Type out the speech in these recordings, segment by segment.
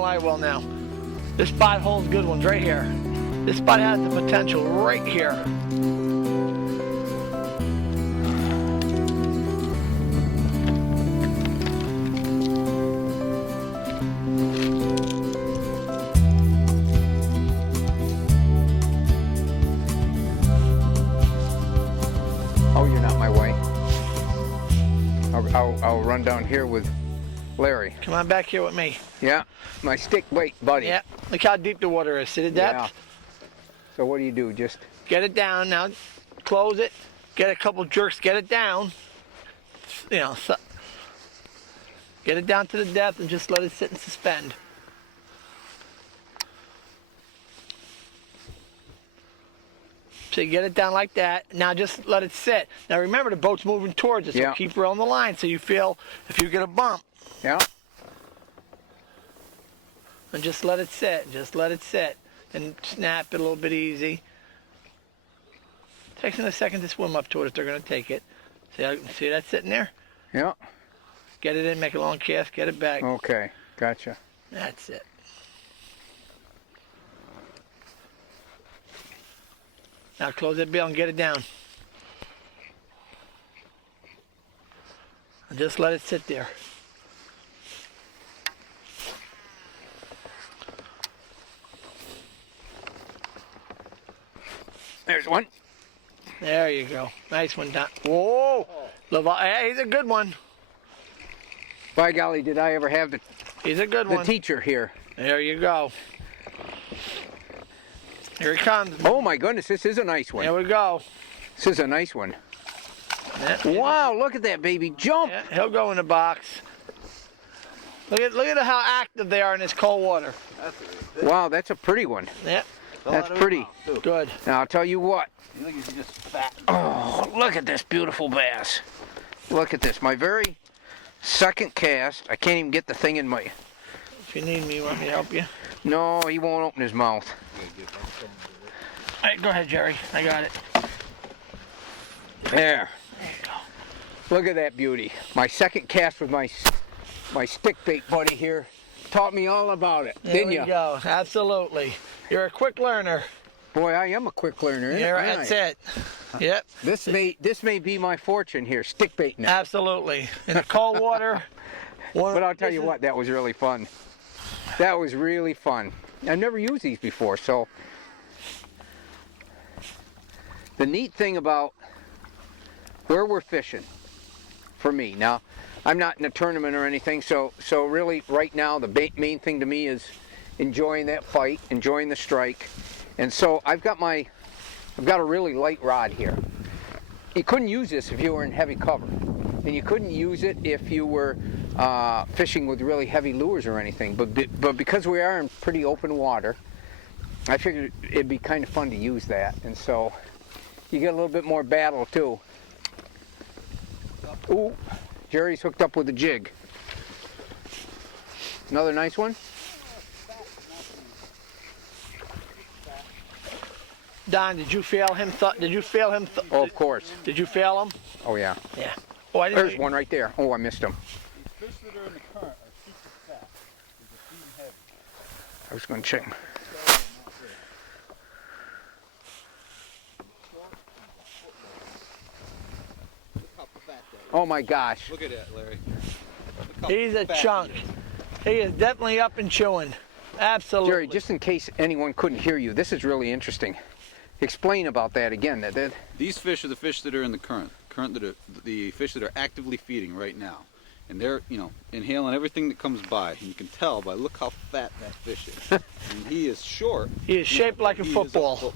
the live well now. This spot holds good ones right here. This spot has the potential right here. Oh, you're not my way. I'll run down here with Larry. Come on back here with me. Yeah, my stick bait buddy. Yeah, look how deep the water is. See the depth? Yeah. So what do you do? Just get it down now. Close it. Get a couple jerks. Get it down. You know, get it down to the depth and just let it sit and suspend. So you get it down like that. Now just let it sit. Now remember the boat's moving towards it, so yeah. keep rolling the line so you feel if you get a bump. Yeah. And just let it sit. Just let it sit. And snap it a little bit easy. Takes them a second to swim up to it if they're going to take it. See that sitting there? Yeah. Get it in, make a long cast, get it back. Okay, gotcha. That's it. Now close that bill and get it down. And just let it sit there. There's one. There you go. Nice one, Don. Whoa! Hey, he's a good one. By golly, did I ever have He's a good one. the teacher here. There you go. Here he comes. Oh my goodness, this is a nice one. There we go. This is a nice one. Yeah, Wow, look at that baby jump. yeah, he'll go in the box. Look at how active they are in this cold water. Wow, that's a pretty one. Yeah, That's pretty. good. Now I'll tell you what. You think he's just fat? Oh, look at this beautiful bass. Look at this. My very second cast. I can't even get the thing in my... If you need me, you want me to help you? No, he won't open his mouth. All right, go ahead, Jerry. I got it. There. There you go. Look at that beauty. My second cast with my stick bait buddy here taught me all about it, didn't you? There we go. Absolutely. You're a quick learner. Boy, I am a quick learner. That's it. Yep. This may be my fortune here, stick baiting. Absolutely. In the cold water. But I'll tell you what, that was really fun. That was really fun. I've never used these before, so the neat thing about where we're fishing, for me, now I'm not in a tournament or anything, so really right now the main thing to me is enjoying that fight, enjoying the strike, and so I've got a really light rod here. You couldn't use this if you were in heavy cover, and you couldn't use it if you were fishing with really heavy lures or anything, but because we are in pretty open water, I figured it'd be kind of fun to use that, and so you get a little bit more battle too. Ooh, Jerry's hooked up with a jig. Another nice one. Don, did you fail him? Oh, of course. Did you fail him? Oh yeah. Yeah. Oh, I didn't. There's one right there. Oh, I missed him. These fish that are in the current are super fat. They're feeding heavy. I was going to check. Look how fat that is. Oh my gosh. Look at that, Larry. Look how He's a fat chunk. he is. He is definitely up and chewing. Absolutely. Jerry, just in case anyone couldn't hear you, this is really interesting. Explain about that again. These fish are the fish that are in the current. That are the fish that are actively feeding right now, and they're inhaling everything that comes by. And you can tell by look how fat that fish is. And he is short. He is shaped like a football.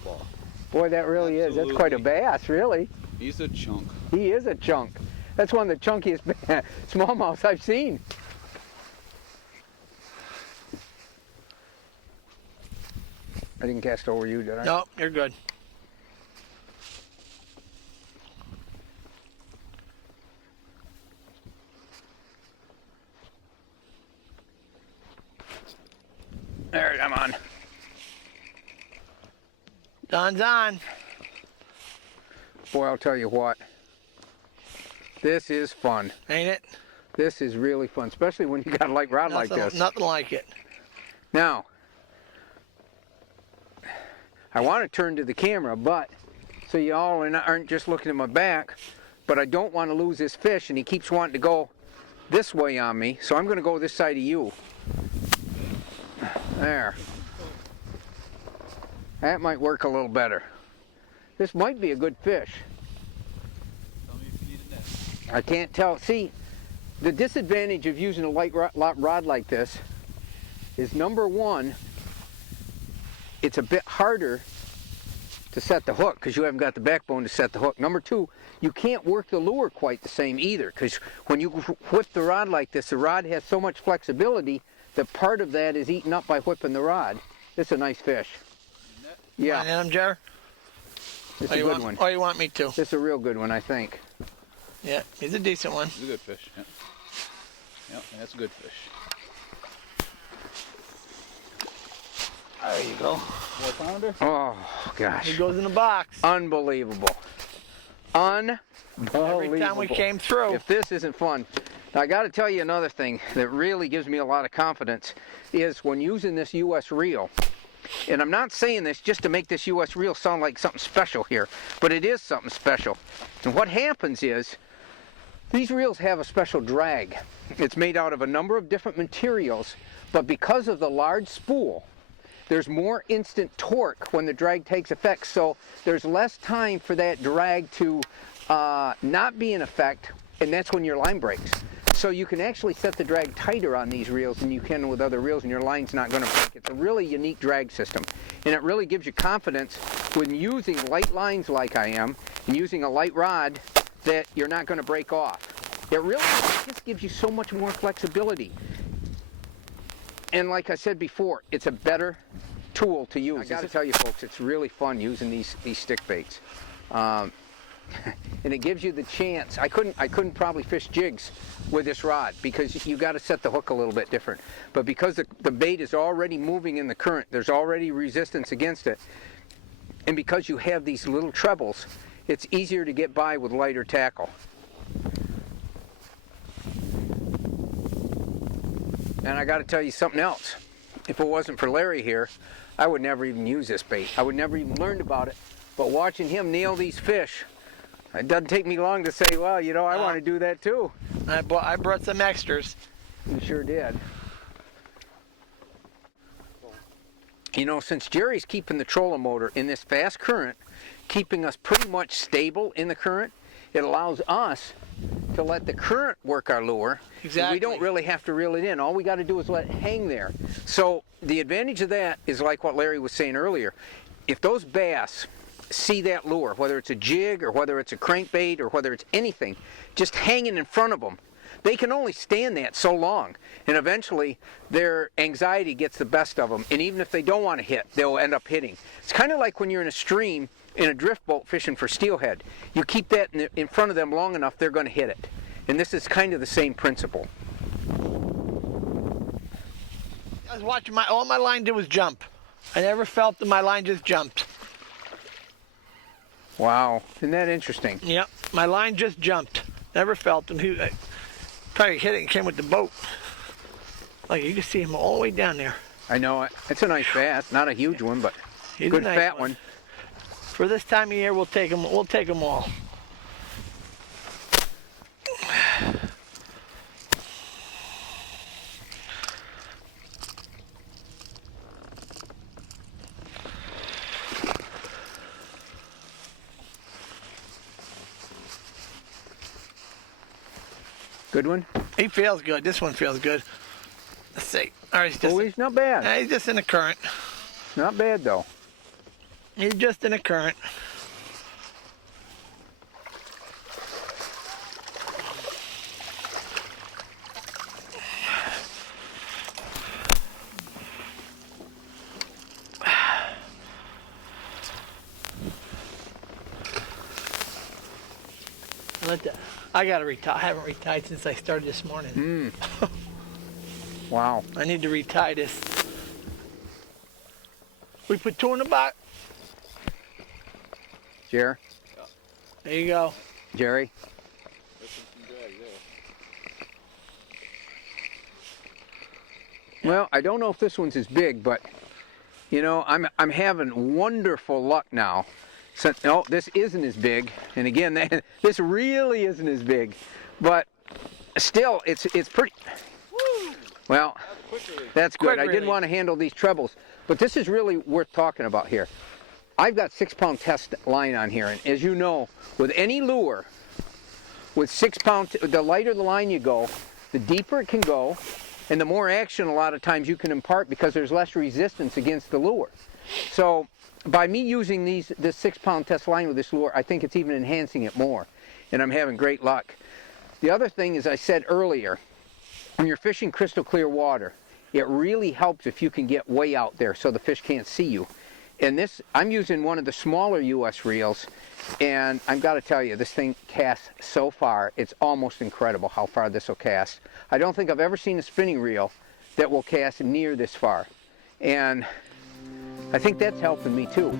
Boy, that really is. That's quite a bass, really. He's a chunk. He is a chunk. That's one of the chunkiest smallmouths I've seen. I didn't cast over you, did I? No, you're good. There, I'm on. Don's on. Boy, I'll tell you what. This is fun. Ain't it? This is really fun, especially when you got a light rod like this. Nothing like it. Now, I want to turn to the camera, but so you all aren't just looking at my back, but I don't want to lose this fish, and he keeps wanting to go this way on me, so I'm going to go this side of you. There. That might work a little better. This might be a good fish. Tell me if you need a net. I can't tell. See, the disadvantage of using a light rod like this is, number one, it's a bit harder to set the hook because you haven't got the backbone to set the hook. Number two, you can't work the lure quite the same either, because when you whip the rod like this, the rod has so much flexibility that part of that is eaten up by whipping the rod. This is a nice fish. Yeah. Want him, Jer? It's a good one. Or you want me to? This is a real good one, I think. Yeah, he's a decent one. It's a good fish. Yep. Yep, that's a good fish. There you go. 4-pounder? Oh, gosh. He goes in the box. Unbelievable. Unbelievable. Every time we came through. If this isn't fun. Now, I got to tell you another thing that really gives me a lot of confidence is when using this U.S. reel. And I'm not saying this just to make this U.S. reel sound like something special here, but it is something special. And what happens is, these reels have a special drag. It's made out of a number of different materials, but because of the large spool, there's more instant torque when the drag takes effect, so there's less time for that drag to not be in effect, and that's when your line breaks. So you can actually set the drag tighter on these reels than you can with other reels, and your line's not going to break. It's a really unique drag system, and it really gives you confidence when using light lines like I am, and using a light rod, that you're not going to break off. It really just gives you so much more flexibility. And like I said before, it's a better tool to use. I got to tell you folks, it's really fun using these stick baits. And it gives you the chance. I couldn't probably fish jigs with this rod because you got to set the hook a little bit different. But because the bait is already moving in the current, there's already resistance against it. And because you have these little trebles, it's easier to get by with lighter tackle. And I got to tell you something else. If it wasn't for Larry here, I would never even use this bait. I would never even learned about it. But watching him nail these fish, it doesn't take me long to say, well, you know, I want to do that too. I brought some extras. You sure did. You know, since Jerry's keeping the trolling motor in this fast current, keeping us pretty much stable in the current, it allows us to let the current work our lure. Exactly. We don't really have to reel it in. All we got to do is let it hang there. So the advantage of that is like what Larry was saying earlier. If those bass see that lure, whether it's a jig or whether it's a crankbait or whether it's anything, just hanging in front of them, they can only stand that so long. And eventually their anxiety gets the best of them. And even if they don't want to hit, they'll end up hitting. It's kind of like when you're in a stream in a drift boat fishing for steelhead. You keep that in front of them long enough, they're going to hit it. And this is kind of the same principle. I was watching, all my line did was jump. I never felt that my line just jumped. Wow, isn't that interesting? Yep, my line just jumped. Never felt him. He probably hit it and came with the boat. Like, you can see him all the way down there. I know it. It's a nice bass. Not a huge one, but He's good a nice fat one. For this time of year, we'll take them. We'll take them all. Good one? He feels good. This one feels good. Let's see. All right, He's not bad. He's just in the current. Not bad, though. He's just in the current. I gotta retie. I haven't retied since I started this morning. Wow. I need to retie this. We put 2 in the box. Jer? There you go. Jerry? Well, I don't know if this one's as big, but you know, I'm having wonderful luck now. So, no, this isn't as big, and again, this really isn't as big, but still, it's pretty. Woo! Well, that's good. Quick I didn't release. want to handle these trebles, but this is really worth talking about here. I've got 6-pound test line on here, and as you know, with any lure, with 6-pound, the lighter the line you go, the deeper it can go, and the more action a lot of times you can impart because there's less resistance against the lure. So by me using this 6-pound test line with this lure, I think it's even enhancing it more, and I'm having great luck. The other thing, as I said earlier, when you're fishing crystal clear water, it really helps if you can get way out there so the fish can't see you. And this, I'm using one of the smaller US reels, and I've got to tell you, this thing casts so far, it's almost incredible how far this will cast. I don't think I've ever seen a spinning reel that will cast near this far. And I think that's helping me too.